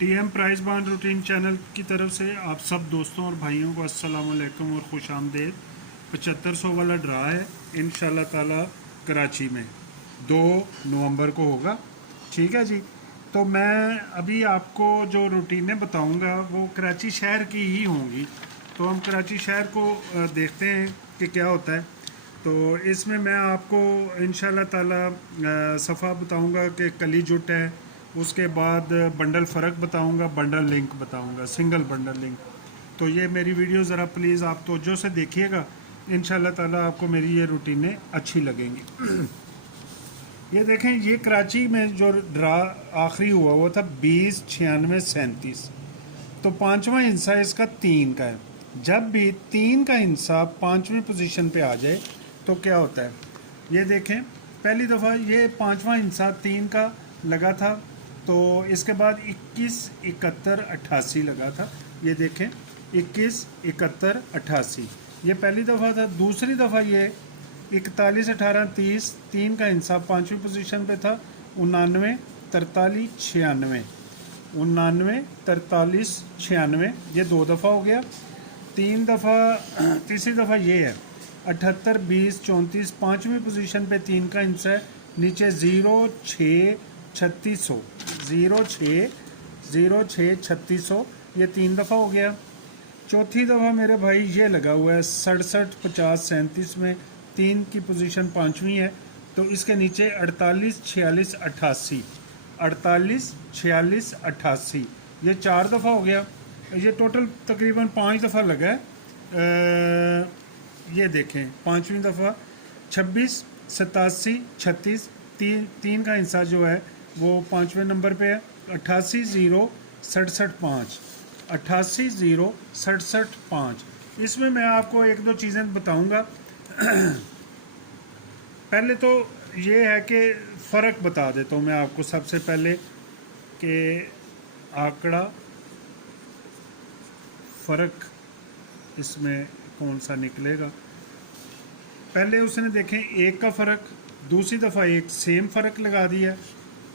TM price bond routine channel की तरफ से आप सब दोस्तों और भाइयों को अस्सलाम वालेकुम और खुश आमदेद। 7500 वाला ड्रा है इंशाल्लाह ताला कराची में 2 नवंबर को होगा। ठीक है जी। तो मैं अभी आपको जो रूटीनें बताऊंगा वो कराची शहर की ही होंगी। तो हम कराची शहर को देखते हैं कि क्या होता है। तो इसमें मैं आपको इंशाल्लाह ताला सफ़ा बताऊंगा कि कली जुट है। उसके बाद बंडल फ़र्क बताऊंगा, बंडल लिंक बताऊंगा, सिंगल बंडल लिंक। तो ये मेरी वीडियो ज़रा प्लीज़ आप तवज्जो से देखिएगा। इंशाल्लाह ताला आपको मेरी ये रूटीनें अच्छी लगेंगी। ये देखें, ये कराची में जो ड्रा आखिरी हुआ वो था 20-96-37। तो पांचवा हिस्सा इसका 3 का है। जब भी 3 का हिस्सा पांचवी पोजीशन पे आ जाए तो क्या होता है, ये देखें। पहली दफ़ा ये पांचवा हिस्सा 3 का लगा था, तो इसके बाद 21, 71, 88 लगा था। ये देखें 21, 71, 88 ये पहली दफ़ा था। दूसरी दफ़ा ये 41, 18, 30 3 का हिस्सा पांचवी पोजीशन पे था। 99, 43, 96 99, 43, 96 ये 2 दफ़ा हो गया। 3 दफ़ा तीसरी दफ़ा ये है 78, 20, 34 पाँचवीं पोजीशन पे 3 का हिस्सा है। नीचे 0, 6, 3600 0, 6, 0, 6, 3600 ये 3 दफ़ा हो गया। चौथी दफ़ा मेरे भाई ये लगा हुआ है 67, 50, 37 में 3 की पोजीशन पाँचवीं है। तो इसके नीचे 48, 46, 88 48, 46, 88 ये 4 दफ़ा हो गया। ये टोटल तकरीबन 5 दफ़ा लगा है। ये देखें पाँचवीं दफ़ा 26, 87, 36 तीन का हिस्सा जो है वो पाँचवें नंबर पे है। 88, 0, 67, 5 88, 0, 67, 5। इसमें मैं आपको एक दो चीज़ें बताऊंगा। पहले तो ये है कि फ़र्क बता देता हूँ मैं आपको सबसे पहले कि आंकड़ा फ़र्क इसमें कौन सा निकलेगा। पहले उसने देखें 1 का फ़र्क, दूसरी दफ़ा एक सेम फ़र्क लगा दिया,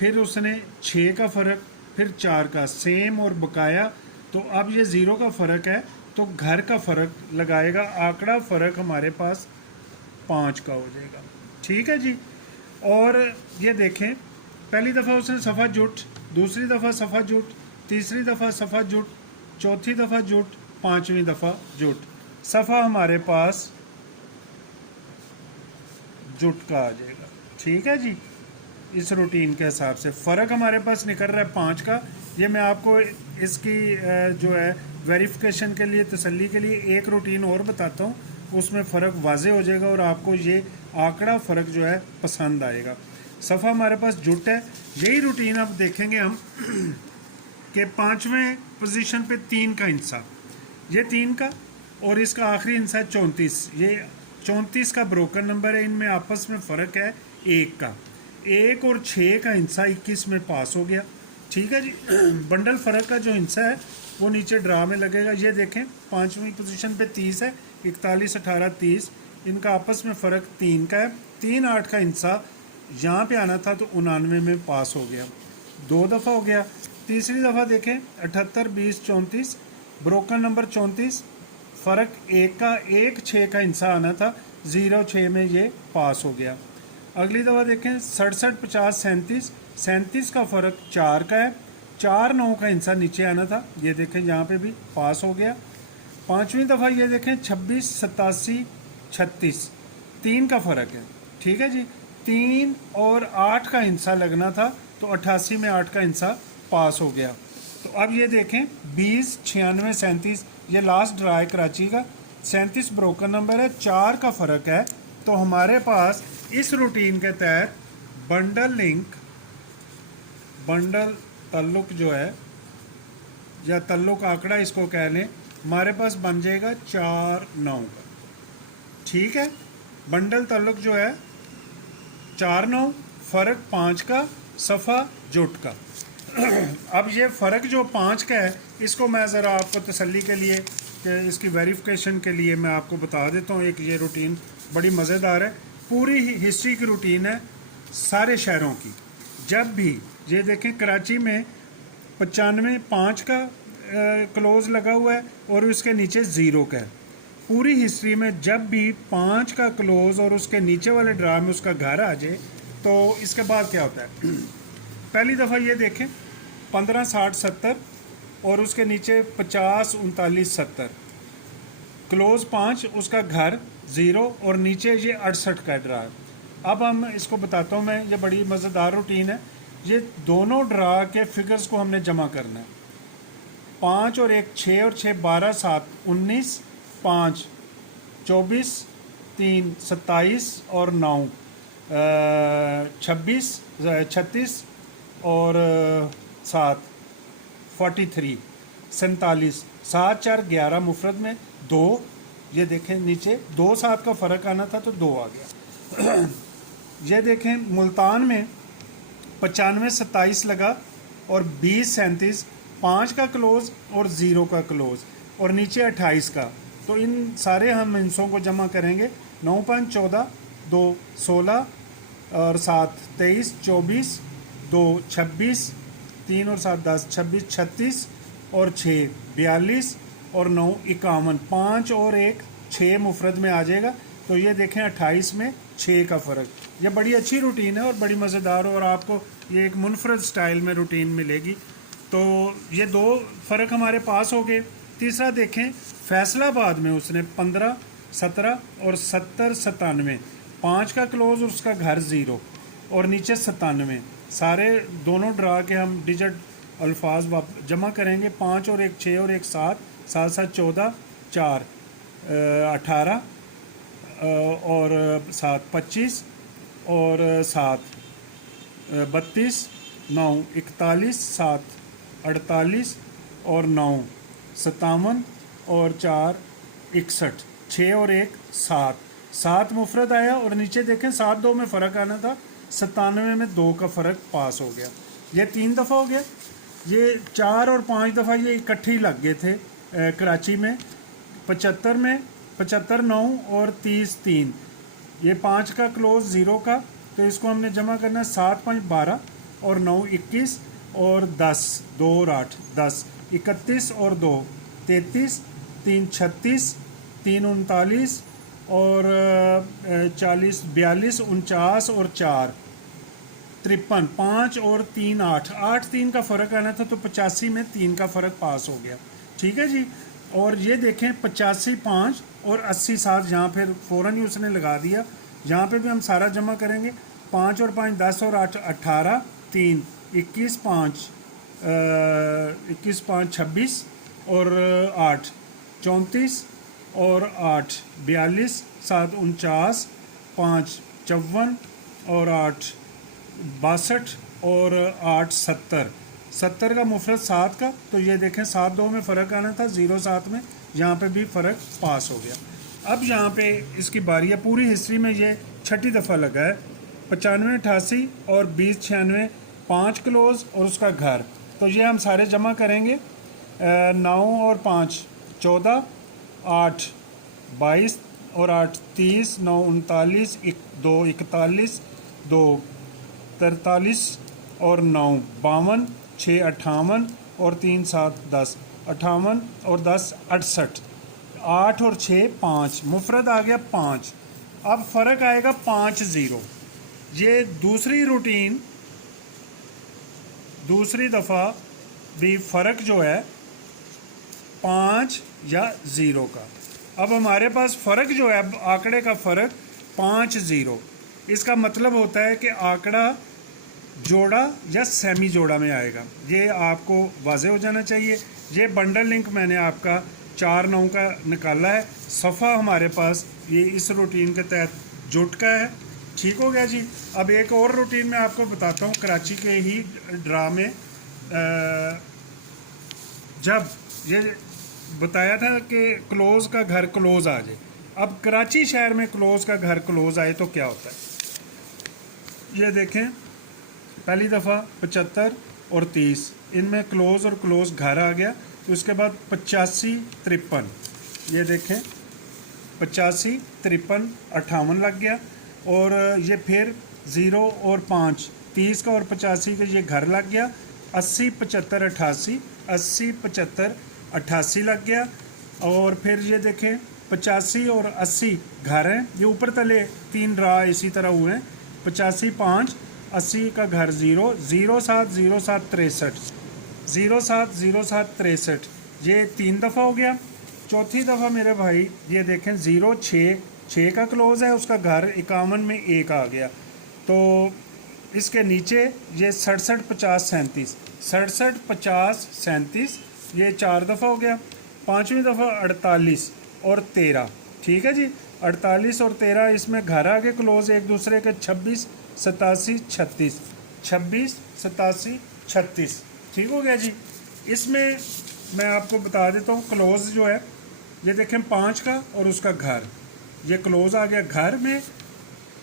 फिर उसने 6 का फ़र्क, फिर 4 का सेम और बकाया। तो अब ये 0 का फ़र्क है तो घर का फ़र्क लगाएगा। आंकड़ा फ़र्क हमारे पास 5 का हो जाएगा। ठीक है जी। और ये देखें पहली दफ़ा उसने सफ़ा जुट, दूसरी दफ़ा सफ़ा जुट, तीसरी दफ़ा सफ़ा जुट, चौथी दफ़ा जुट, पाँचवीं दफ़ा जुट। सफ़ा हमारे पास जुट का आ जाएगा। ठीक है जी। इस रूटीन के हिसाब से फ़र्क हमारे पास निकल रहा है 5 का। ये मैं आपको इसकी जो है वेरिफिकेशन के लिए, तसल्ली के लिए एक रूटीन और बताता हूँ, उसमें फ़र्क वाजे हो जाएगा और आपको ये आंकड़ा फ़र्क जो है पसंद आएगा। सफ़ा हमारे पास जुट है। यही रूटीन अब देखेंगे हम कि पाँचवें पोजीशन पे 3 का हिस्सा, ये 3 का, और इसका आखिरी हिस्सा है 34। ये 34 का ब्रोकन नंबर है। इनमें आपस में फ़र्क है 1 का। 1 और 6 का हिस्सा 21 में पास हो गया। ठीक है जी। बंडल फ़र्क का जो हिस्सा है वो नीचे ड्रा में लगेगा। ये देखें पाँचवीं पोजीशन पे 30 है। 41, 18, 30 इनका आपस में फ़र्क 3 का है। 3, 8 का हिस्सा यहाँ पे आना था तो 99 में पास हो गया। 2 दफ़ा हो गया। तीसरी दफ़ा देखें 78, 20, 34 ब्रोकन नंबर 34, फ़र्क 1 का, 1, 6 का हिस्सा आना था, 0, 6 में ये पास हो गया। अगली दफ़ा देखें 67, 50, 37 37 का फ़र्क 4 का है। 4, 9 का हिस्सा नीचे आना था, ये देखें यहाँ पे भी पास हो गया। पाँचवीं दफ़ा ये देखें 26, 87, 36 3 का फ़र्क है। ठीक है जी। 3 और 8 का हिस्सा लगना था तो 88 में 8 का हिस्सा पास हो गया। तो अब ये देखें 20, 96, 37 ये लास्ट ड्रा है कराची का। 37 ब्रोकन नंबर है, 4 का फ़र्क है। तो हमारे पास इस रूटीन के तहत बंडल लिंक, बंडल तल्लुक जो है या तल्लुक आंकड़ा इसको कह लें, हमारे पास बन जाएगा 4, 9 का। ठीक है। बंडल तल्लुक जो है 4, 9, फ़र्क 5 का, सफ़ा जुट का। अब ये फ़र्क जो 5 का है इसको मैं ज़रा आपको तसल्ली के लिए कि इसकी वेरिफिकेशन के लिए मैं आपको बता देता हूँ। एक ये रूटीन बड़ी मज़ेदार है, पूरी हिस्ट्री की रूटीन है सारे शहरों की। जब भी ये देखें कराची में 95 5 का क्लोज लगा हुआ है और उसके नीचे 0 का है। पूरी हिस्ट्री में जब भी 5 का क्लोज और उसके नीचे वाले ड्रा में उसका घर आ जाए तो इसके बाद क्या होता है। पहली दफ़ा ये देखें 15 60 70 और उसके नीचे 50 39 70, क्लोज 5 उसका घर 0 और नीचे ये 68 का ड्रा है। अब हम इसको बताता हूँ मैं, ये बड़ी मज़ेदार रूटीन है। ये दोनों ड्रा के फिगर्स को हमने जमा करना है। 5 और 1 6 और 6 12 7 19 5 24 3 27 और 9 26 36 और 7 43 47 7 4 11 मुफरत में 2। ये देखें नीचे 2 7 का फ़र्क आना था तो 2 आ गया। ये देखें मुल्तान में 95 27 लगा और 20 37, 5 का क्लोज और 0 का क्लोज और नीचे 28 का। तो इन सारे हम हिस्सों को जमा करेंगे। 9 5 14 2 16 और 7 23 24 2 26 3 और 7 10 26 36 और 6 42 और 9 51। 5 और 1 6 मुफरत में आ जाएगा। तो ये देखें 28 में 6 का फ़र्क। ये बड़ी अच्छी रूटीन है और बड़ी मज़ेदार, और आपको ये एक मुनफरद स्टाइल में रूटीन मिलेगी। तो ये 2 फ़र्क हमारे पास हो गए। तीसरा देखें फैसलाबाद में उसने 15 17 और 70 97, 5 का क्लोज और उसका घर 0 और नीचे 97। सारे दोनों ड्रा के हम डिजिट अल्फाज जमा करेंगे। 5 और 1 6 और 1 7 7 7 14 4 18 और 7 25 और 7 32 9 41 7 48 और 9 57 और 4 61, 6 और 1 7 7 मुफरत आया और नीचे देखें 7 2 में फ़र्क आना था, 97 में 2 का फ़र्क पास हो गया। ये 3 दफ़ा हो गया। ये 4 और 5 दफ़ा ये इकट्ठे ही लग गए थे कराची में। 75 में 75 9 और 30 3, ये 5 का क्लोज 0 का, तो इसको हमने जमा करना है। 7 5 12 और 9 21 और 10 2 और 8 10 31 और 2 33 3 36 3 39 और 40 42 49 और 4 53, 5 और 3 8 8 3 का फ़र्क आना था तो 85 में 3 का फ़र्क पास हो गया। ठीक है जी। और ये देखें 85 5 और 80 7, यहाँ फिर फ़ौरन ही उसने लगा दिया। यहाँ पे भी हम सारा जमा करेंगे। 5 और 5 10 और 8 18 3 21 5 21 5 26 और 8 34 और 8 42 7 49 5 54 और 8 62 और 8 70 70 का मुफरत 7 का। तो ये देखें 7 2 में फ़र्क आना था, 0 7 में, यहाँ पे भी फ़र्क पास हो गया। अब यहाँ पे इसकी बारी है। पूरी हिस्ट्री में ये छठी दफ़ा लगा है। 95 88 और 20 96, 5 क्लोज और उसका घर। तो ये हम सारे जमा करेंगे। 9 और 5 14, 8 22 और 8 30, 9 39, 2 41, 2 43 और 9 52, 6 58 और 3 7 10 58 और 10 68, 8 और 6 5, मुफरत आ गया 5। अब फ़र्क आएगा 5 0। ये दूसरी रूटीन, दूसरी दफ़ा भी फ़र्क जो है 5 या 0 का। अब हमारे पास फ़र्क जो है, आंकड़े का फ़र्क 5 0, इसका मतलब होता है कि आंकड़ा जोड़ा या सेमी जोड़ा में आएगा। ये आपको वाज़े हो जाना चाहिए। ये बंडल लिंक मैंने आपका 4 9 का निकाला है। सफ़ा हमारे पास ये इस रूटीन के तहत जुट का है। ठीक हो गया जी। अब एक और रूटीन मैं आपको बताता हूँ कराची के ही ड्रा में। जब ये बताया था कि क्लोज़ का घर क्लोज़ आ जाए, अब कराची शहर में क्लोज़ का घर क्लोज़ आए तो क्या होता है। ये देखें पहली दफ़ा 75 और 30, इनमें क्लोज़ और क्लोज़ घर आ गया। तो उसके बाद 85 53, ये देखें 85 53 58 लग गया। और ये फिर 0 और 5 30 का और 85 का ये घर लग गया। 80 75 88, 80 75 88 लग गया। और फिर ये देखें 85 और 80 घर हैं, ये ऊपर तले 3 रा इसी तरह हुए हैं। 85 5 80 का घर 0 0 7 0 7 63 0 7 0 7 63, ये 3 दफ़ा हो गया। चौथी दफ़ा मेरे भाई ये देखें 0 6 6 का क्लोज़ है, उसका घर 51 में 1 आ गया। तो इसके नीचे ये 67 50 37 67 50 37, ये 4 दफ़ा हो गया। पाँचवीं दफ़ा 48 और 13, ठीक है जी। 48 और 13 इसमें घर आगे क्लोज़ एक दूसरे के 26 87 36 26 87 36, ठीक हो गया जी। इसमें मैं आपको बता देता हूँ क्लोज़ जो है, ये देखें 5 का और उसका घर, ये क्लोज़ आ गया घर में।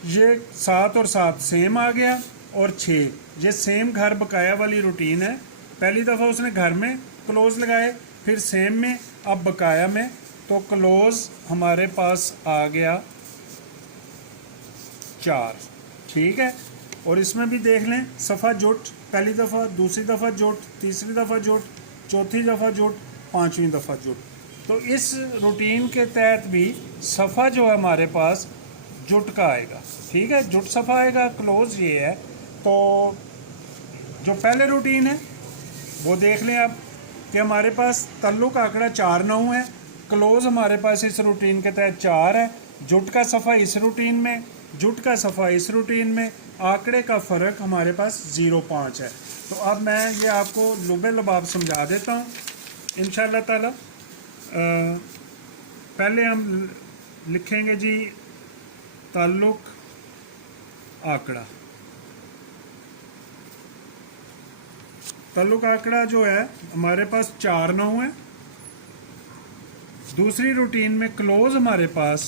ये 7 और 7 सेम आ गया और 6 ये सेम घर बकाया वाली रूटीन है। पहली दफ़ा उसने घर में क्लोज़ लगाए, फिर सेम में, अब बकाया में, तो क्लोज़ हमारे पास आ गया 4, ठीक है। और इसमें भी देख लें सफ़ा जुट, पहली दफ़ा, दूसरी दफ़ा जुट, तीसरी दफ़ा जुट, चौथी दफ़ा जुट, पाँचवीं दफ़ा जुट। तो इस रूटीन के तहत भी सफ़ा जो है हमारे पास जुट का आएगा, ठीक है, जुट सफ़ा आएगा। क्लोज़ ये है। तो जो पहले रूटीन है वो देख लें आप कि हमारे पास तल्लुक आंकड़ा 4 9 है, क्लोज़ हमारे पास इस रूटीन के तहत 4 है, जुट का सफ़ा इस रूटीन में, जुट का सफ़ा इस रूटीन में, आंकड़े का फ़र्क हमारे पास 0 5 है। तो अब मैं ये आपको लुबे लबाब समझा देता हूँ इंशाअल्लाह ताला। पहले हम लिखेंगे जी ताल्लुक आंकड़ा। ताल्लुक आंकड़ा जो है हमारे पास 4 9 है। दूसरी रूटीन में क्लोज़ हमारे पास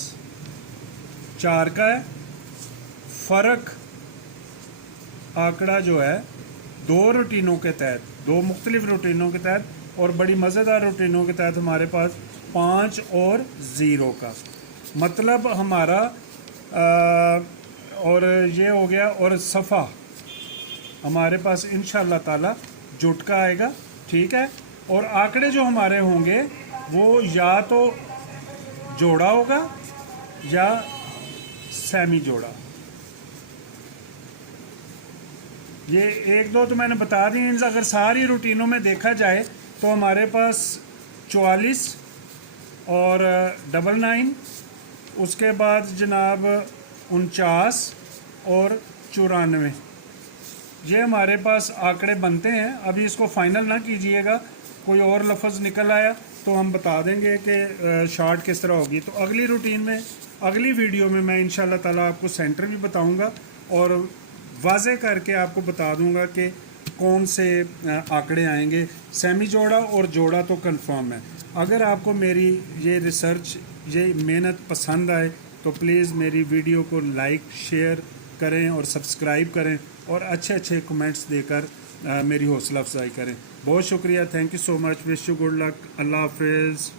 4 का है। फ़र्क आंकड़ा जो है 2 रूटीनों के तहत, 2 मुख्तलिफ रूटीनों के तहत और बड़ी मज़ेदार रूटीनों के तहत हमारे पास 5 और 0 का, मतलब हमारा और ये हो गया। और सफ़ा हमारे पास इंशाअल्लाह ताला जुट का आएगा, ठीक है। और आंकड़े जो हमारे होंगे वो या तो जोड़ा होगा या सेमी जोड़ा। ये 1 2 तो मैंने बता दी। अगर सारी रूटीनों में देखा जाए तो हमारे पास 44 और 99, उसके बाद जनाब 49 और 94, ये हमारे पास आंकड़े बनते हैं। अभी इसको फ़ाइनल ना कीजिएगा, कोई और लफ्ज़ निकल आया तो हम बता देंगे कि शार्ट किस तरह होगी। तो अगली रूटीन में, अगली वीडियो में मैं इंशाअल्लाह ताला आपको सेंटर भी बताऊंगा और वाज़े करके आपको बता दूंगा कि कौन से आंकड़े आएंगे। सेमी जोड़ा और जोड़ा तो कंफर्म है। अगर आपको मेरी ये रिसर्च, ये मेहनत पसंद आए तो प्लीज़ मेरी वीडियो को लाइक शेयर करें और सब्सक्राइब करें और अच्छे अच्छे कमेंट्स देकर मेरी हौसला अफजाई करें। बहुत शुक्रिया, thank you so much, wish you good luck, Allah हाफिज़।